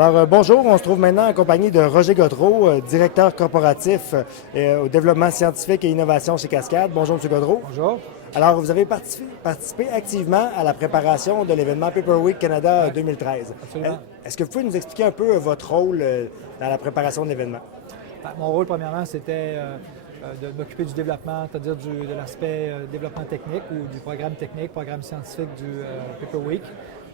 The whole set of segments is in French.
Alors, bonjour, on se trouve maintenant en compagnie de Roger Gaudreault, directeur corporatif au développement scientifique et innovation chez Cascade. Bonjour, M. Gaudreault. Bonjour. Alors, vous avez participé activement à la préparation de l'événement Paper Week Canada 2013. Absolument. Est-ce que vous pouvez nous expliquer un peu votre rôle dans la préparation de l'événement? Mon rôle, premièrement, c'était de m'occuper du développement, c'est-à-dire de l'aspect développement technique ou du programme technique, programme scientifique du Paper Week,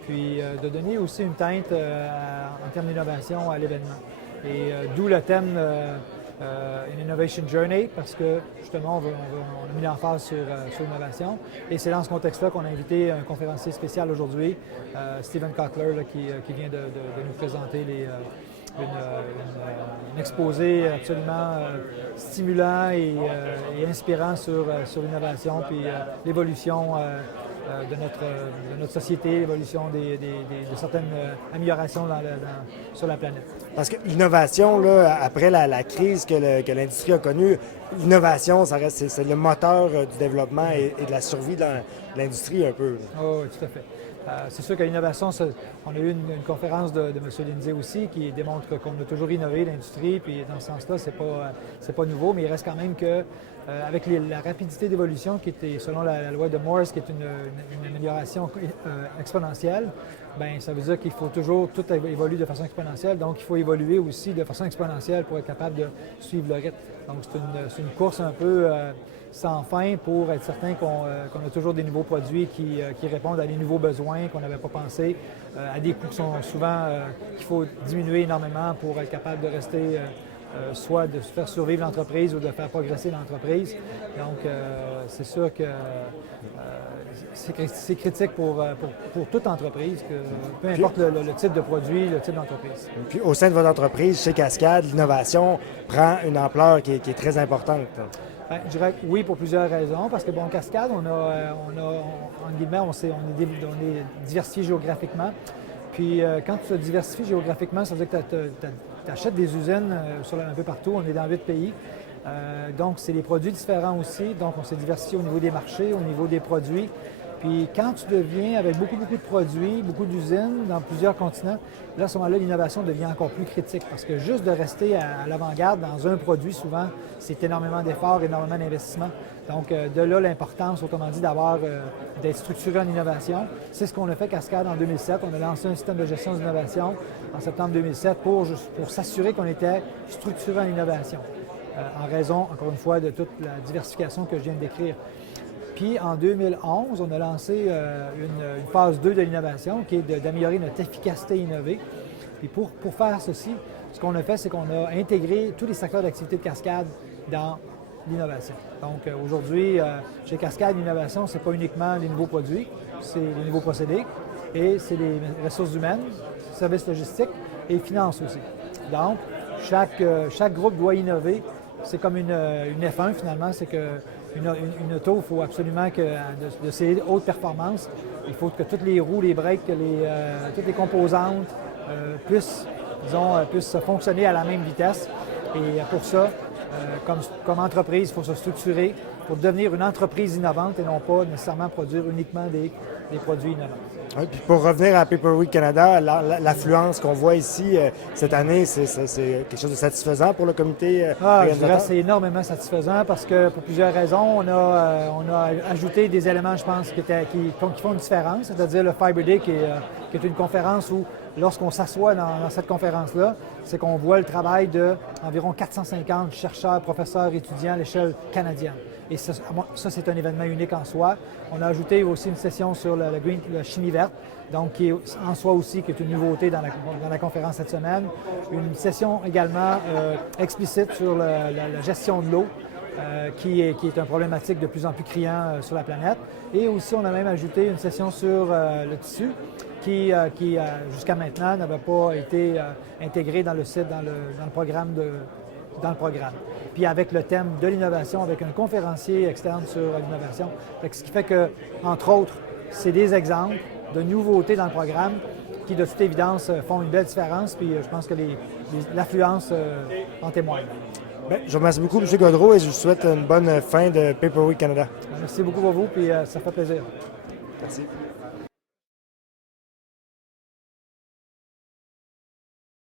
puis de donner aussi une teinte en termes d'innovation à l'événement. Et d'où le thème An Innovation Journey, parce que justement, on a mis l'emphase sur l'innovation. Et c'est dans ce contexte-là qu'on a invité un conférencier spécial aujourd'hui, Stephen Kotler, là, qui vient de nous présenter un exposé absolument stimulant et inspirant sur l'innovation puis l'évolution de notre société, l'évolution de certaines améliorations sur la planète. Parce que l'innovation, là, après la crise que l'industrie a connue, l'innovation, c'est le moteur du développement et de la survie de l'industrie un peu. Oh, oui, tout à fait. C'est sûr que l'innovation, on a eu une conférence de M. Lindsay aussi qui démontre qu'on a toujours innové l'industrie, puis dans ce sens-là, c'est pas nouveau, mais il reste quand même que, avec la rapidité d'évolution qui était, selon la loi de Morse, qui est une amélioration exponentielle, bien, ça veut dire qu'il faut toujours, tout évolue de façon exponentielle, donc il faut évoluer aussi de façon exponentielle pour être capable de suivre le rythme. Donc c'est une course un peu sans fin pour être certain qu'on a toujours des nouveaux produits qui répondent à des nouveaux besoins qu'on n'avait pas pensé, à des coûts qui sont souvent qu'il faut diminuer énormément pour être capable de rester soit de faire survivre l'entreprise ou de faire progresser l'entreprise. Donc, c'est sûr que c'est critique pour toute entreprise, peu importe le type de produit, le type d'entreprise. Puis, au sein de votre entreprise, chez Cascade, l'innovation prend une ampleur qui est très importante. Bien, je dirais que oui, pour plusieurs raisons. Parce que, bon, Cascade, en guillemets, on est diversifié géographiquement. Puis, quand tu te diversifies géographiquement, ça veut dire que tu achètes des usines un peu partout. On est dans 8 pays. Donc, c'est des produits différents aussi. Donc, on s'est diversifié au niveau des marchés, au niveau des produits. Puis, quand tu deviens avec beaucoup de produits, beaucoup d'usines dans plusieurs continents, là, à ce moment-là, l'innovation devient encore plus critique parce que juste de rester à l'avant-garde dans un produit, souvent, c'est énormément d'efforts, énormément d'investissements. Donc, de là, l'importance, autrement dit, d'être structuré en innovation. C'est ce qu'on a fait Cascade en 2007. On a lancé un système de gestion d'innovation en septembre 2007 pour s'assurer qu'on était structuré en innovation, en raison, encore une fois, de toute la diversification que je viens de décrire. Puis en 2011, on a lancé une phase 2 de l'innovation qui est d'améliorer notre efficacité innovée. Puis pour faire ceci, ce qu'on a fait, c'est qu'on a intégré tous les secteurs d'activité de Cascade dans l'innovation. Donc aujourd'hui, chez Cascade, l'innovation, ce n'est pas uniquement les nouveaux produits, c'est les nouveaux procédés et c'est les ressources humaines, services logistiques et finances aussi. Donc, chaque groupe doit innover. C'est comme une F1 finalement, c'est que une auto, il faut absolument que de ces hautes performances, il faut que toutes les roues, les breaks, toutes les composantes puissent fonctionner à la même vitesse. Et pour ça, comme entreprise, il faut se structurer pour devenir une entreprise innovante et non pas nécessairement produire uniquement des produits innovants. Oui, puis pour revenir à Paper Week Canada, l'affluence qu'on voit ici cette année, c'est quelque chose de satisfaisant pour le comité Je dirais que c'est énormément satisfaisant parce que pour plusieurs raisons, on a ajouté des éléments, je pense, qui font une différence, c'est-à-dire le Fiber Day qui est une conférence où, lorsqu'on s'assoit dans cette conférence-là, c'est qu'on voit le travail d'environ 450 chercheurs, professeurs, étudiants à l'échelle canadienne. Et ça, c'est un événement unique en soi. On a ajouté aussi une session sur la chimie verte, donc qui est en soi aussi qui est une nouveauté dans la conférence cette semaine. Une session également explicite sur la gestion de l'eau, qui est un problématique de plus en plus criant sur la planète. Et aussi, on a même ajouté une session sur le tissu, qui jusqu'à maintenant n'avait pas été intégré dans le site, dans le programme. Puis avec le thème de l'innovation, avec un conférencier externe sur l'innovation. Ce qui fait que, entre autres, c'est des exemples de nouveautés dans le programme qui, de toute évidence, font une belle différence. Puis je pense que l'affluence en témoigne. Bien, je vous remercie beaucoup, M. Gaudreault, et je vous souhaite une bonne fin de Paper Week Canada. Merci beaucoup pour vous, puis ça fait plaisir. Merci.